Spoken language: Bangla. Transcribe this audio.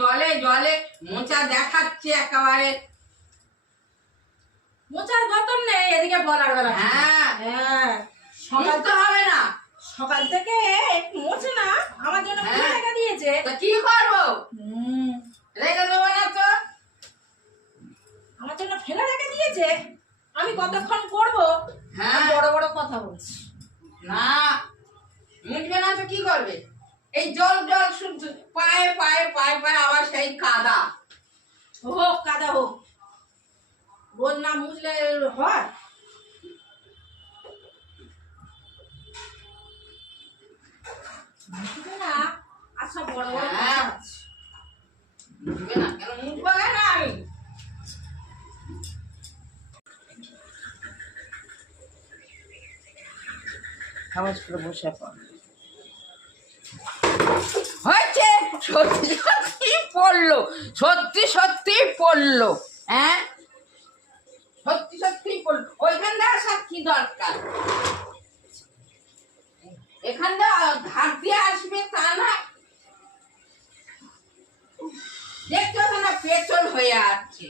জলে জলে মোচা দেখাচ্ছে একেবারে। মোচার গতর নেই এদিকে বলার বেলা। হ্যাঁ হ্যাঁ সকাল তো হবে না, সকাল থেকে একটু মোছে না আমার জন্য ফেলে রেখে দিয়েছে। তো কি করবো? হুম, রেখে দেবো না তো। আমার জন্য ফেলে রেখে দিয়েছে, আমি কতক্ষণ করবো? হ্যাঁ বড় বড় কথা বলছি। না, মিটবে না তো কি করবে? এই জল জল শুদ্ধ পায়ে পায়ে পায়ে পায়ে আবার সেই কাদা। হোক কাদা হোক, রোজ না মুছলে হয়? মুছবে না, আচ্ছা বড় বড় কথা হ্যাঁ। আছে। মিটবে না কেন? মুটবো কেন আমি? খাবার করে বসে পড়। হয়েছে, সত্যি সত্যি পড়লো, সত্যি সত্যি পড়লো। হ্যাঁ সত্যি সত্যি পড়লো। ওইখানটা আসার কি দরকার? এখানটা ধার দিয়ে আসবে তা না, দেখতে হবে না পেছল হয়ে আছে।